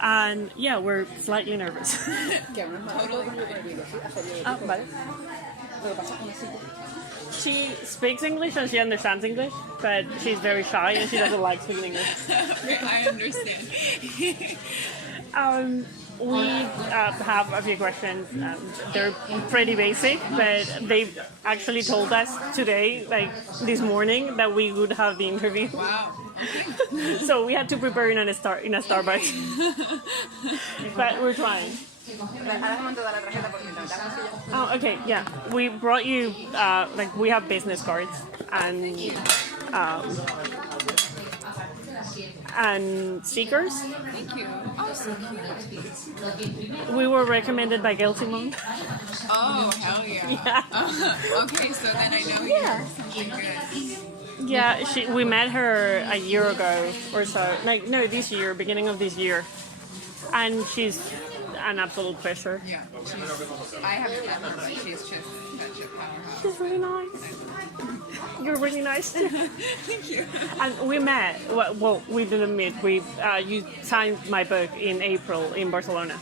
And yeah, we're slightly nervous. Vale. She speaks English and she understands English, but she's very shy and she doesn't like speaking English. I understand. We have a few questions. They're pretty basic, but they actually told us today, like this morning, that we would have the interview. Wow. So we had to prepare in a Starbucks. But we're trying. Oh, okay, yeah. We brought you, we have business cards and stickers. Thank you. Oh, so cute. We were recommended by Guilty Monk. Oh, hell yeah. Yeah. Okay, so then I know you're something good. Yeah, we met her a year ago or so. This year, beginning of this year. And she's an absolute pleasure. Yeah, I haven't met her, but she's just such a powerhouse. She's really nice. You're really nice too. Thank you. And we met. Well, we didn't meet. You signed my book in April in Barcelona.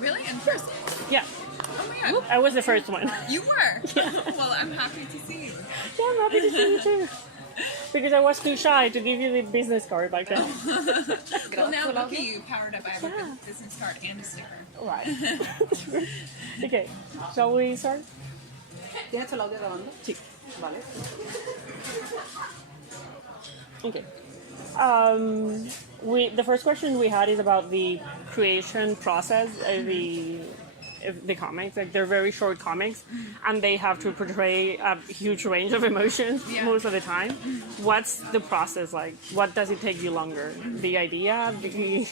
Really? In person? Yeah. Oh my god. I was the first one. You were? Yeah. Well, I'm happy to see you. Yeah, I'm happy to see you too. Because I was too shy to give you the business card back then. Well, now look at you, powered up. I have a business card and a sticker. Right. Okay, shall we start? ¿Tienes el audio grabando? Sí. Vale. Okay. The first question we had is about the creation process of the comics. Like, they're very short comics, and they have to portray a huge range of emotions most of the time. What's the process like? What does it take you longer? The idea, the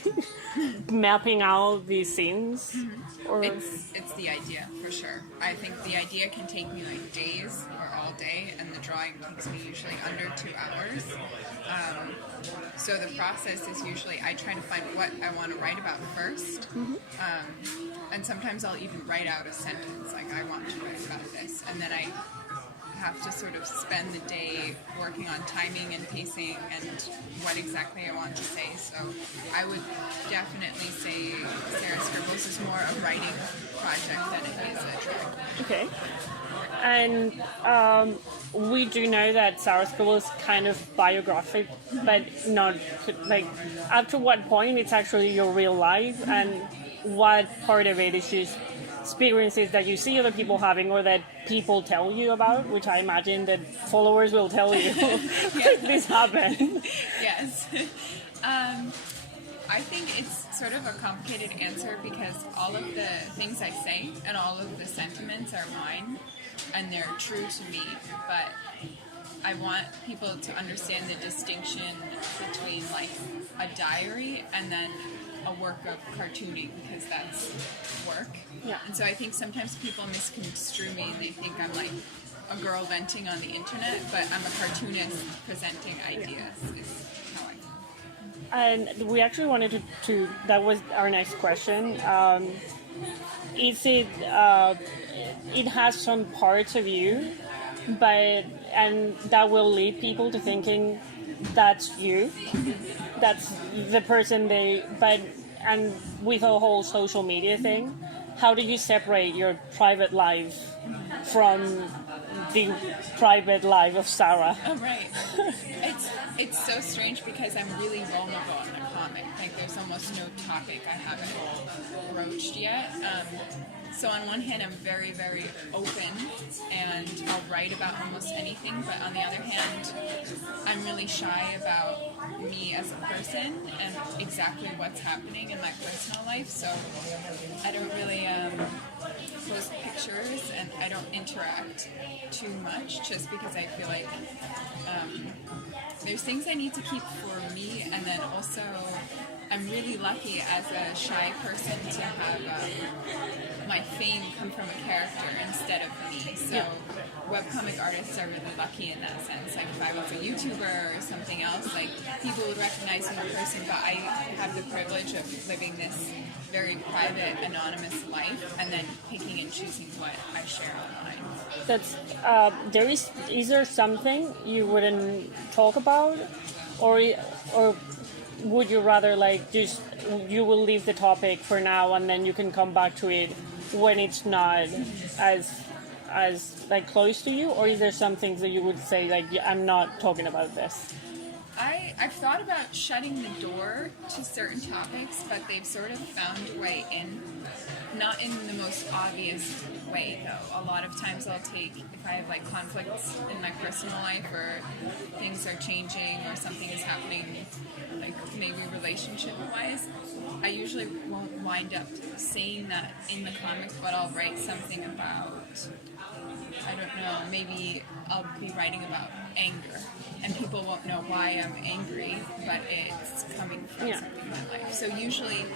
mapping out these scenes, or It's the idea for sure. I think the idea can take me like days or all day, and the drawing takes me usually under 2 hours. So the process is usually I try to find what I want to write about first. And sometimes I'll even write out a sentence, like I want to write about this, and then I have to sort of spend the day working on timing and pacing and what exactly I want to say. So I would definitely say Sarah Scribbles is more a writing project than it is a drawing. okay. And we do know that Sarah Scribbles is kind of biographic, but not like up to what point it's actually your real life, and what part of it is just experiences that you see other people having or that people tell you about, which I imagine that followers will tell you like this happened. Yes. I think it's sort of a complicated answer because all of the things I say and all of the sentiments are mine and they're true to me, but I want people to understand the distinction between like a diary and then a work of cartooning, because that's work. Yeah. And so I think sometimes people misconstrue me and they think I'm like a girl venting on the internet, but I'm a cartoonist presenting ideas is how I think. And we actually wanted to that was our next question. Is it it has some parts of you, and that will lead people to thinking that's you, that's the person and with a whole social media thing, how do you separate your private life from the private life of Sarah? Oh, right. It's so strange because I'm really vulnerable in a comic. Like, there's almost no topic I haven't broached yet. So on one hand, I'm very, very open, and I'll write about almost anything. But on the other hand, I'm really shy about me as a person and exactly what's happening in my personal life. So I don't really post pictures, and I don't interact too much just because I feel like there's things I need to keep for me, and then also I'm really lucky as a shy person to have my fame come from a character instead of me. So webcomic artists are really lucky in that sense. Like if I was a YouTuber or something else, like people would recognize me in person, but I have the privilege of living this very private, anonymous life and then picking and choosing what I share online. That's is there something you wouldn't talk about, or would you rather like just you will leave the topic for now and then you can come back to it when it's not as like close to you, or is there some things that you would say like I'm not talking about this? I've thought about shutting the door to certain topics, but they've sort of found a way in. Not in the most obvious way, though. A lot of times I'll take, if I have like conflicts in my personal life or things are changing or something is happening, like maybe relationship-wise, I usually won't wind up saying that in the comics, but I'll write something about, I don't know, maybe I'll be writing about anger. And people won't know why I'm angry, but it's coming from something in my life. So usually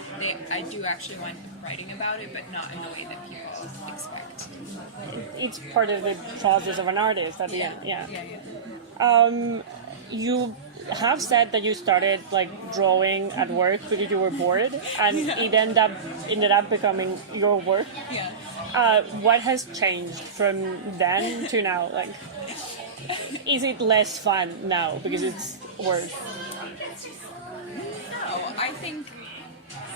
I do actually wind up writing about it, but not in the way that people expect. It's part of the process of an artist at the end. Yeah. You have said that you started like drawing at work because you were bored, and it ended up becoming your work. Yeah. What has changed from then to now? Like, is it less fun now because it's work?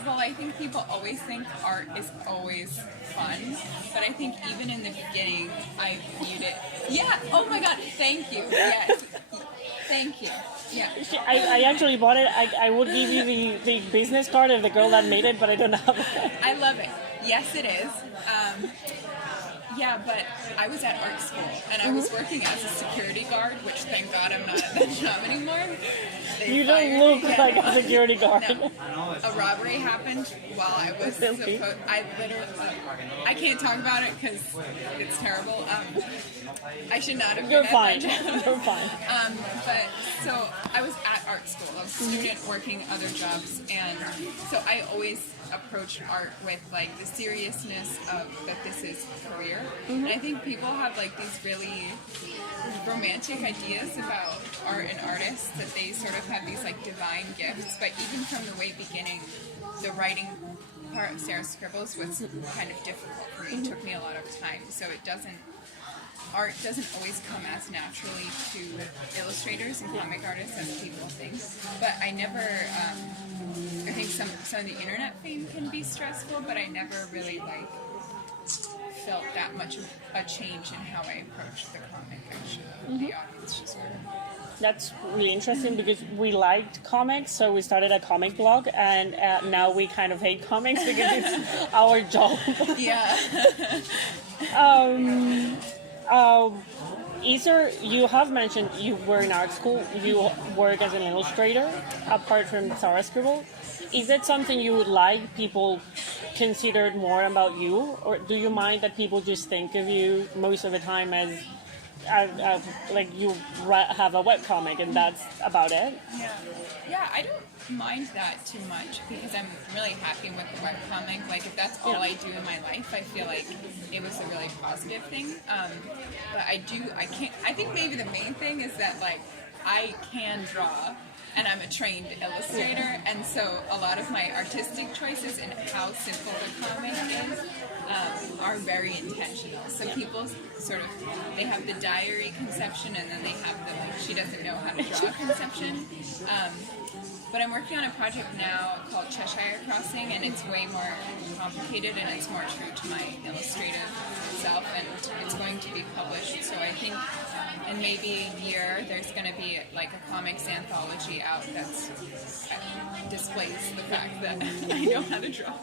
No, I think people always think art is always fun, but I think even in the beginning, I viewed it. Yeah. Oh my God. Thank you. Yes. Thank you. Yeah. I actually bought it. I would give you the business card of the girl that made it, but I don't have it. I love it. Yes, it is. Yeah, but I was at art school, and I was working as a security guard, which thank God I'm not at that job anymore. You don't look like a security guard. No. A robbery happened while I was supposed... I literally... I can't talk about it because it's terrible. I should not have been at that job. You're fine. But, so, I was at art school. I was a student working other jobs, and so I always approach art with like the seriousness of that this is career. And I think people have like these really romantic ideas about art and artists, that they sort of have these like divine gifts, but even from the way beginning, the writing part of Sarah's scribbles was kind of difficult for me. It took me a lot of time, so art doesn't always come as naturally to illustrators and comic artists as people think. But I never, I think some of the internet fame can be stressful, but I never really like felt that much of a change in how I approached the comic, actually. The audience just were. That's really interesting because we liked comics, so we started a comic blog, and now we kind of hate comics because it's our job. Yeah. You have mentioned you were in art school, you work as an illustrator, apart from Sarah Scribble. Is that something you would like people considered more about you, or do you mind that people just think of you most of the time as like you have a webcomic and that's about it? Yeah, I don't mind that too much because I'm really happy with the webcomic. Like, if that's all I do in my life, I feel like it was a really positive thing. But I think maybe the main thing is that, like, I can draw, and I'm a trained illustrator, and so a lot of my artistic choices and how simple the comic is are very intentional. So people sort of, they have the diary conception, and then they have the, like, she doesn't know how to draw conception. But I'm working on a project now called Cheshire Crossing, and it's way more complicated, and it's more true to my illustrative self, and it's going to be published. So I think in maybe a year, there's going to be like a comics anthology out that displays the fact that I know how to draw.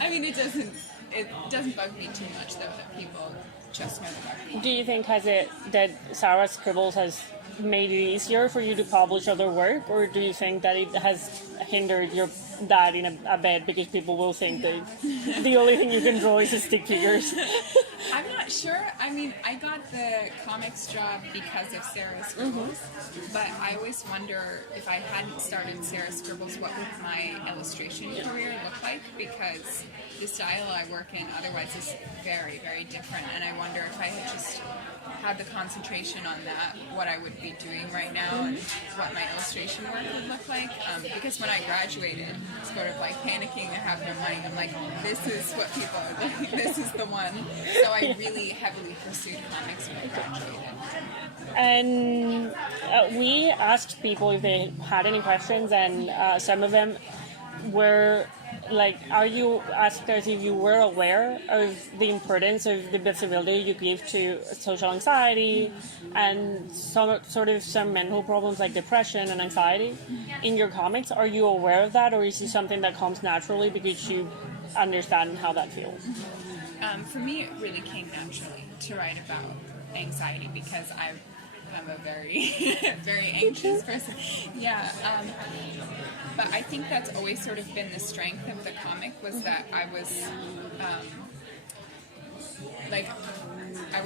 I mean, it doesn't bug me too much, though, that people just know the webcomic. Do you think that Sarah Scribbles has made it easier for you to publish other work, or do you think that it has hindered that in a bit because people will think that the only thing you can draw is stick figures? I'm not sure. I mean, I got the comics job because of Sarah Scribbles, but I always wonder if I hadn't started Sarah Scribbles, what would my illustration career look like? Because the style I work in otherwise is very, very different, and I wonder if I had just had the concentration on that, what I would be doing right now and what my illustration work would look like. Because when I graduated, sort of like panicking and having no money, I'm like, this is what people are like, this is the one. So I really heavily pursued comics when I graduated. And we asked people if they had any questions, and some of them were like, are you asked us if you were aware of the importance of the visibility you give to social anxiety and some mental problems like depression and anxiety in your comics? Are you aware of that, or is it something that comes naturally because you understand how that feels? For me, it really came naturally to write about anxiety because I'm a very, very anxious person. Yeah, but I think that's always sort of been the strength of the comic, was that I was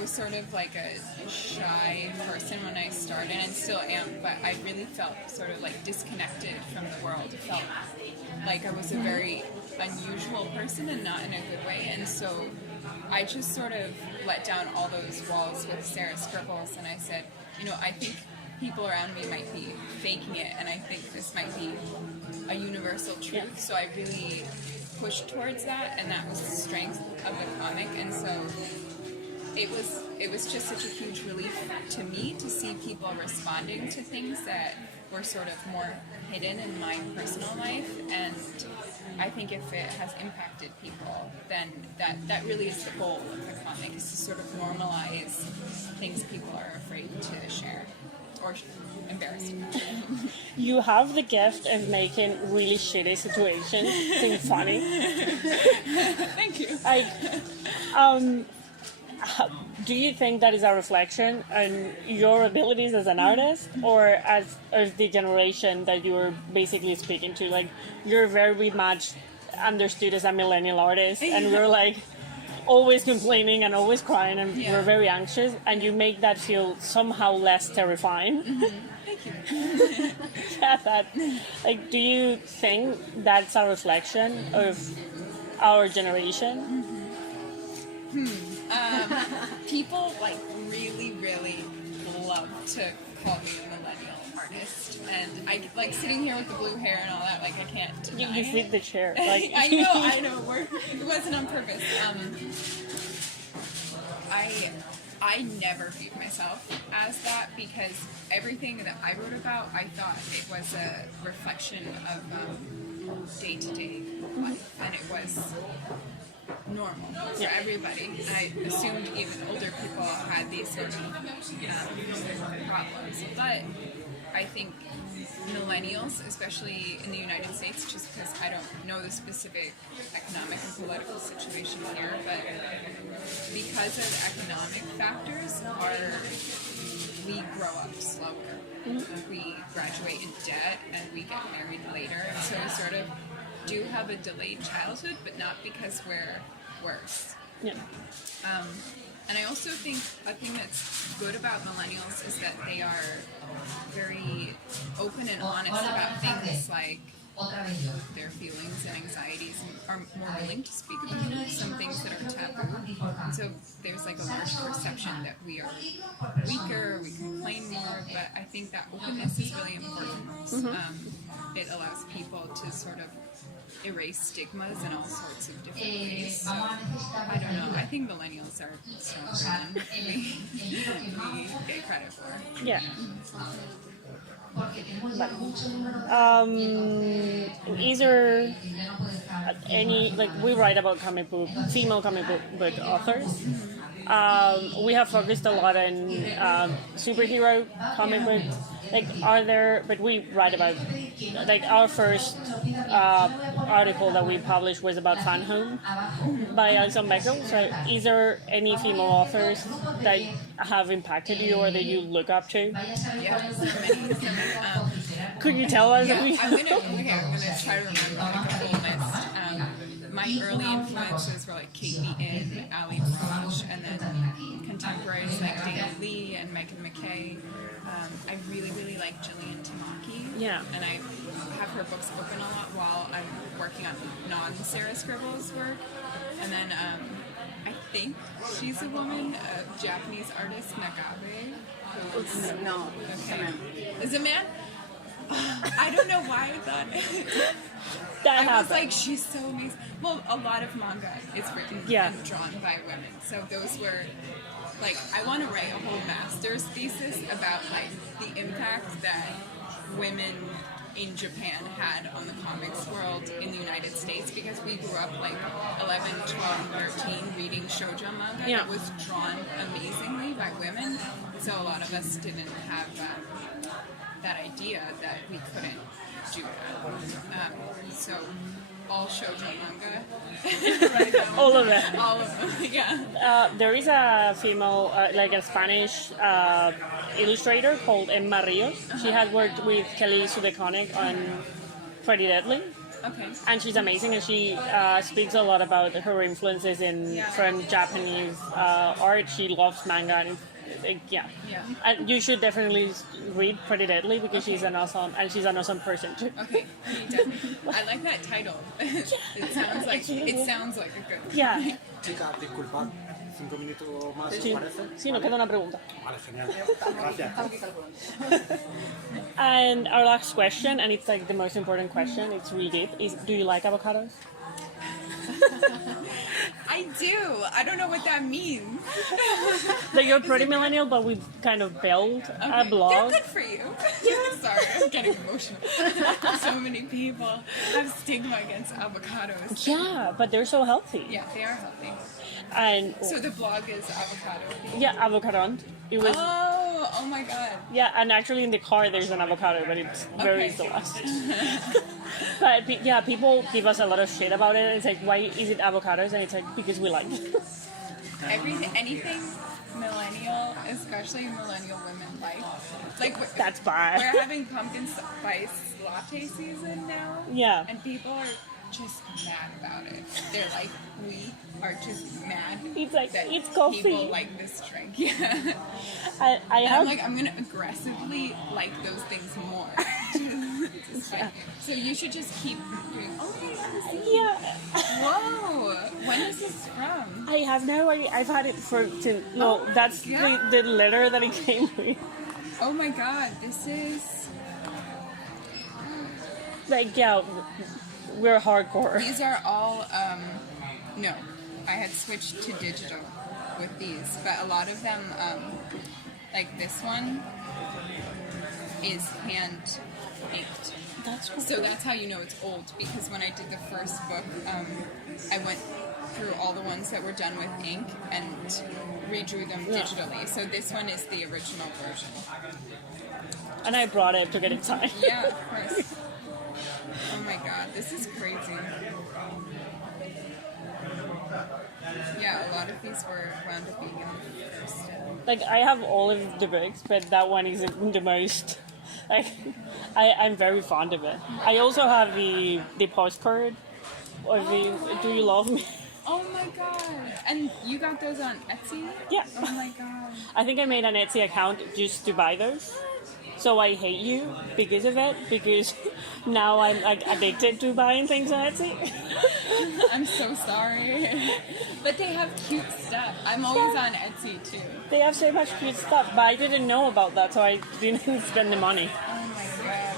sort of like a shy person when I started, and still am, but I really felt sort of like disconnected from the world. It felt like I was a very unusual person and not in a good way, and so I just sort of let down all those walls with Sarah's scribbles, and I said, I think people around me might be faking it, and I think this might be a universal truth. So I really pushed towards that, and that was the strength of the comic. And so it was just such a huge relief to me to see people responding to things that were sort of more hidden in my personal life. And I think if it has impacted people, then that really is the goal of the comic, is to sort of normalize things people are afraid to share or embarrassed about. You have the gift of making really shitty situations seem funny. Thank you. Do you think that is a reflection on your abilities as an artist, or as of the generation that you were basically speaking to? Like, you're very much understood as a millennial artist, and we're like always complaining and always crying, and we're very anxious, and you make that feel somehow less terrifying. Thank you. Like, do you think that's a reflection of our generation? People really, really love to call me a millennial artist, and I like sitting here with the blue hair and all that. Like, I can't deny You fit the chair. Like. I know. It wasn't on purpose. I never viewed myself as that, because everything that I wrote about, I thought it was a reflection of day-to-day life, and it was normal for everybody. I assumed even older people had these sort of problems, but I think millennials, especially in the United States, just because I don't know the specific economic and political situation here, but because of economic factors, we grow up slower. We graduate in debt and we get married later, and so we sort of do have a delayed childhood, but not because we're worse. Yeah. And I also think a thing that's good about millennials is that they are very open and honest about things like their feelings and anxieties, and are more willing to speak about some things that are taboo. And so there's like a large perception that we are weaker, we complain more, but I think that openness is really important. It allows people to sort of erase stigmas in all sorts of different ways. So, I don't know. I think millennials are stronger than we get credit for. Yeah. Is there any, like, we write about female comic book authors. We have focused a lot on superhero comic books. Like, but we write about, like, our first article that we published was about Fan Home by Alison Bechdel. So is there any female authors that have impacted you or that you look up to? Yeah, so many. Could you tell us? Yeah, I'm gonna try to remember like a full list. My early influences were like Kate Beaton, Ali Waj, and then contemporaries like Dana Lee and Megan McKay. I really, really like Gillian Tamaki. Yeah. And I have her books open a lot while I'm working on non-Sarah Scribbles work. And then I think she's a woman, a Japanese artist, Nagabe. No, Is it a man? I don't know why I thought That I was happened. like, she's so amazing. Well, a lot of manga is written Yeah. and drawn by women. So those were, like, I want to write a whole master's thesis about, like, the impact that women in Japan had on the comics world in the United States, because we grew up, like, 11, 12, 13 reading shoujo manga Yeah. that was drawn amazingly by women. So a lot of us didn't have that idea that we couldn't do that. So all shoujo manga, right now, All of it. all of them, yeah. There is a female, like a Spanish illustrator called Emma Rios. She has worked with Kelly Sudekonic on Pretty Deadly, Okay. and she's amazing. And she speaks a lot about her influences from Japanese art. She loves manga, and yeah. And you should definitely read Pretty Deadly because she's an awesome person too. Okay, definitely. I like that title. It sounds like a good one. Yeah. Chicas, disculpad, 5 minutos más, ¿os Sí, parece? sí, nos queda una pregunta. Vale, genial. Gracias. Estamos aquí calculando. And our last question, and it's like the most important question, it's really deep, is do you like avocados? I do. I don't know what that means. Like you're pretty millennial, but we've kind of built a blog. They're good for you. Sorry, I'm getting emotional. So many people have stigma against avocados. Yeah, but they're so healthy. Yeah, they are healthy. And So the blog is avocado. yeah, avocado. It was Oh my god. yeah, and actually in the car there's an avocado, but it's very Okay. delicious. But yeah, people give us a lot of shit about it. It's like, why is it avocados? And it's like, because we like it. Anything millennial, especially millennial women like That's bad. we're having pumpkin spice latte season now. Yeah. And people are just mad about it. They're like, we are just mad. It's like, that it's coffee. People like this drink. Yeah. I And have I'm like, I'm gonna aggressively like those things more. To spite you. So you should just keep doing. Oh my god. yeah. Whoa. When is this from? I have no idea. I've had it that's God. the letter that it came with. Oh my god. This is. Like, yeah, we're hardcore. These are all. No, I had switched to digital with these, but a lot of them, like this one, is hand inked. That's cool. So that's how you know it's old, because when I did the first book, I went through all the ones that were done with ink and redrew them digitally. So this one is the original version. And I brought it to get it signed. Yeah, of course. Oh my god, this is crazy. Yeah, a lot of these were wound up being in the first. Like, I have all of the books, but that one is the most. Like, I'm very fond of it. I also have the postcard of the Do You Love Me? Oh my god. And you got those on Etsy? Yeah. Oh my god. I think I made an Etsy account just to buy those. So I hate you because of it, because now I'm like addicted to buying things on Etsy. I'm so sorry. But they have cute stuff. I'm always on Etsy too. They have so much cute stuff, but I didn't know about that, so I didn't spend the money. Oh my god.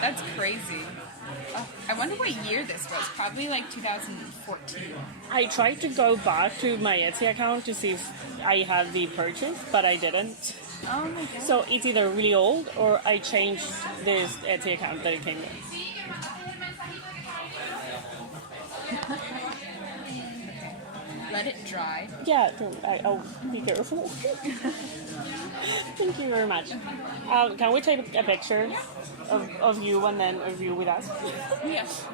That's crazy. Oh, I wonder what year this was. Probably like 2014. I tried to go back to my Etsy account to see if I had the purchase, but I didn't. Oh my god. So it's either really old or I changed this Etsy account that it came with. Let it dry. Yeah, I'll be careful. Thank you very much. Can we take a picture of you and then of you with us? Yes.